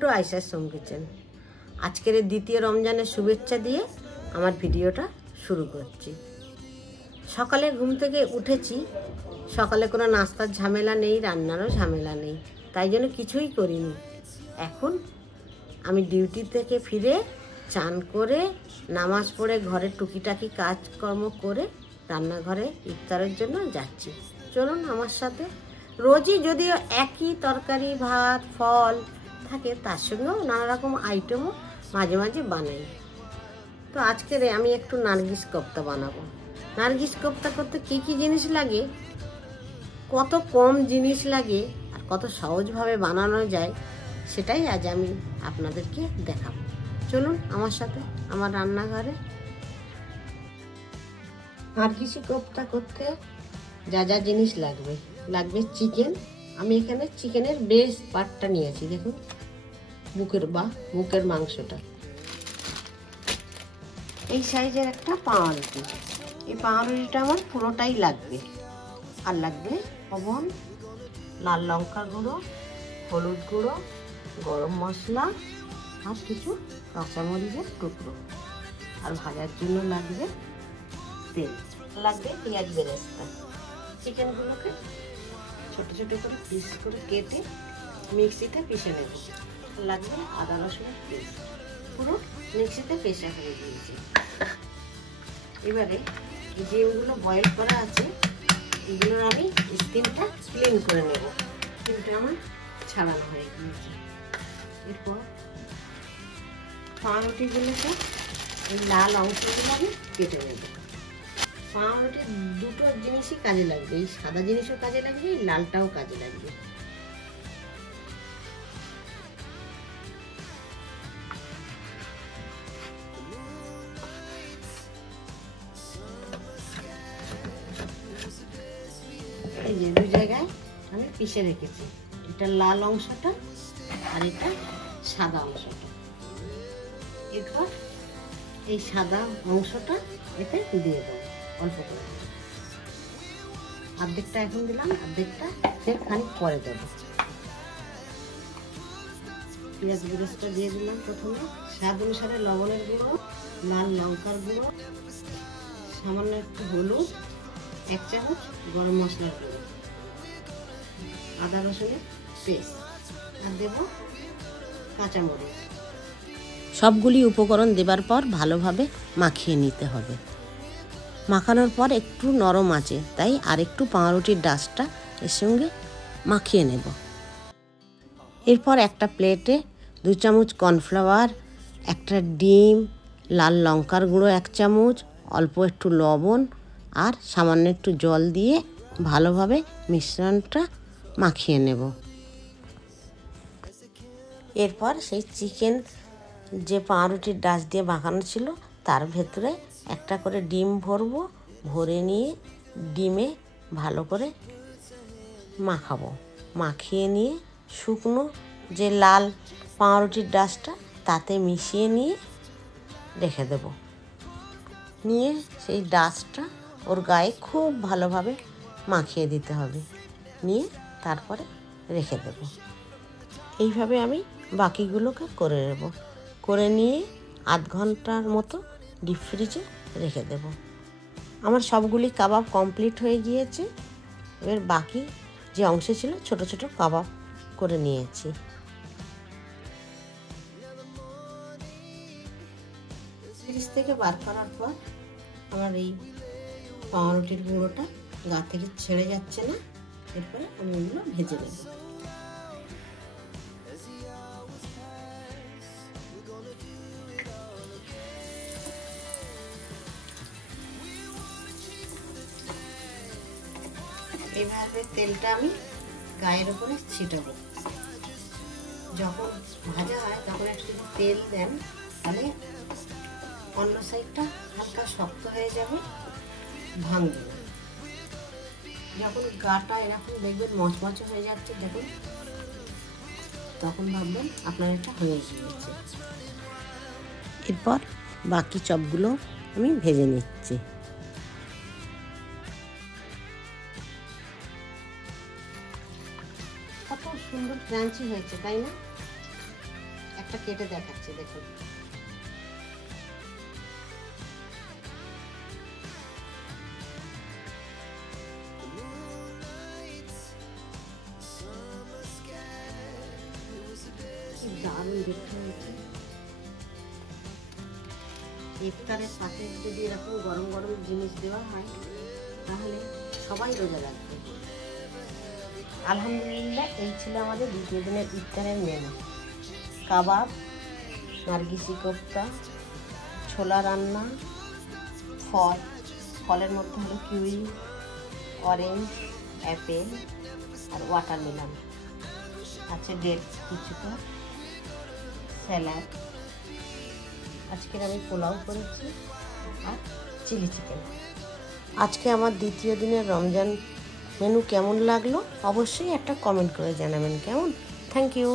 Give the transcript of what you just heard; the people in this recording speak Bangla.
Two Ayesha's home kitchen. আজকের দ্বিতীয় রমজানের শুভেচ্ছা দিয়ে আমার ভিডিওটা শুরু করছি। সকালে ঘুম থেকে উঠেছি, সকালে কোনো নাস্তার ঝামেলা নেই, রান্নারও ঝামেলা নেই, তাই জন্য কিছুই করিনি। এখন আমি ডিউটি থেকে ফিরে চান করে নামাজ পড়ে ঘরে টুকিটাকি কাজকর্ম করে রান্নাঘরে ইফতারের জন্য যাচ্ছি। চলুন আমার সাথে। রোজই যদিও একই তরকারি, ভাত, ফল থাকে, তার সঙ্গেও নানা রকম আইটেমও মাঝে মাঝে বানাই। তো আজকের আমি একটু নার্গিস কোপ্তা বানাবো। নার্গিস কোপ্তা করতে কী কী জিনিস লাগে, কত কম জিনিস লাগে আর কত সহজভাবে বানানো যায়, সেটাই আজ আমি আপনাদেরকে দেখাবো। চলুন আমার সাথে আমার রান্নাঘরে। নার্গিস কোপ্তা করতে যা যা জিনিস লাগবে চিকেন। আমি এখানে চিকেনের বেস্ট পার্টটা নিয়েছি, দেখুন, বুকের মাংসটা। এই সাইজের একটা পাউরুটি, এই পাউরুটিটা আমার পুরোটাই লাগবে। আর লাগবে লবণ, লাল লঙ্কার গুঁড়ো, হলুদ গুঁড়ো, গরম মশলা আর কিছু কাঁচামরিচের টুকরো। আর ভাজার জন্য লাগবে তেল, লাগবে পেঁয়াজ বেরেস্তা। চিকেনগুলোকে ছোট ছোট করে পিস করে কেটে মিক্সিতে পিষে নেব। লাগবে আদা রসুনের পেস্ট, পুরো মিক্সিতে পেষা হয়ে দিয়েছি। এবারে যেগুলো বয়েল করা আছে এগুলোর আমি স্কিনটা ক্লিন করে নেব। স্কিনটা আমার ছাড়ানো হয়ে গিয়েছে। এরপর পাউরুটিগুলোকে এই লাল অংশগুলো আমি কেটে নেব। পাউরুটি দুটো জিনিসই কাজে লাগবে, এই সাদা জিনিসও কাজে লাগবে, এই লালটাও কাজে লাগবে। এই যে দুই জায়গায় আমি পিষে রেখেছি, এটা লাল অংশটা আর এটা সাদা অংশটা। এরপর এই সাদা অংশটা এতে দিয়ে দেবো অল্প করে। অর্ধেকটা এখন দিলাম, অর্ধেকটা ফের খানিক পরে দেবো। পেঁয়াজ বেরেস্তা দিয়ে দিলাম প্রথমে, স্বাদ অনুসারে লবণের গুঁড়ো, লাল লঙ্কার গুঁড়ো, সামান্য একটু হলুদ, 1 চামচ গরম মশলার গুঁড়ো, আদা রসুনের পেস্ট, আর দেবো কাঁচামরিচ। সবগুলি উপকরণ দেবার পর ভালোভাবে মাখিয়ে নিতে হবে। মাখানোর পর একটু নরম আছে, তাই আর একটু পাউরুটির ডাস্টটা এর সঙ্গে মাখিয়ে নেব। এরপর একটা প্লেটে 2 চামচ কর্নফ্লাওয়ার, একটা ডিম, লাল লঙ্কার গুঁড়ো 1 চামচ, অল্প একটু লবণ আর সামান্য একটু জল দিয়ে ভালোভাবে মিশ্রণটা মাখিয়ে নেব। এরপর সেই চিকেন যে পাউরুটির ডাশ দিয়ে মাখানো ছিল তার ভেতরে একটা করে ডিম ভরবো, ভরে নিয়ে ডিমে ভালো করে মাখাবো। মাখিয়ে নিয়ে শুকনো যে লাল পাউরুটির ডাশটা তাতে মিশিয়ে নিয়ে রেখে দেব। নিয়ে সেই ডাশটা ওর গায়ে খুব ভালোভাবে মাখিয়ে দিতে হবে, নিয়ে তারপরে রেখে দেব। এইভাবে আমি বাকিগুলোকে করে নেব। করে নিয়ে আধ ঘন্টার মতো ডিপ ফ্রিজে রেখে দেব। আমার সবগুলি কাবাব কমপ্লিট হয়ে গিয়েছে। এবার বাকি যে অংশ ছিল ছোট ছোট কাবাব করে নিয়েছি। ফ্রিজ থেকে বার করার পর আমার এই পাউরুটির গুঁড়োটা গা থেকে ছেড়ে যাচ্ছে না। এরপরে আমি ওগুলো ভেজে নেব। এইভাবে তেলটা আমি গায়ের উপরে ছিটাবো। যখন ভাজা হয় তখন একটু যদি তেল দেন তাহলে অন্য সাইডটা হালকা শক্ত হয়ে যাবে, ভাঙবে না। যখন গাটা এরকম দেখবেন মচমচে হয়ে যাচ্ছে, দেখুন, তখন ভাববেন আপনার এটা হয়ে গিয়েছে। এরপর বাকি চপগুলো আমি ভেজে নিচ্ছি। কত সুন্দর ক্রাঞ্চি হয়েছে, তাই না? একটা কেটে দেখাচ্ছি, দেখুন। দারুণ দেখতে হয়েছে। ইফতারের সাথে যদি এরকম গরম গরম জিনিস দেওয়া হয় তাহলে সবাই রোজা রাখবে। আলহামদুলিল্লাহ, এই ছিল আমাদের দ্বিতীয় দিনের ইফতারের মেনু। কাবাব, নারগিসি কোপ্তা, ছোলা রান্না, ফলের মধ্যে হলো কিউই, অরেঞ্জ, অ্যাপেল আর ওয়াটারমেলন, আছে ডেটস কিছুটা, স্যালাড। আজকের আমি পোলাও করেছি আর চিলি চিকেন। আজকে আমার দ্বিতীয় দিনের রমজান মেনু কেমন লাগলো অবশ্যই একটা কমেন্ট করে জানাবেন। কেমন? Thank you.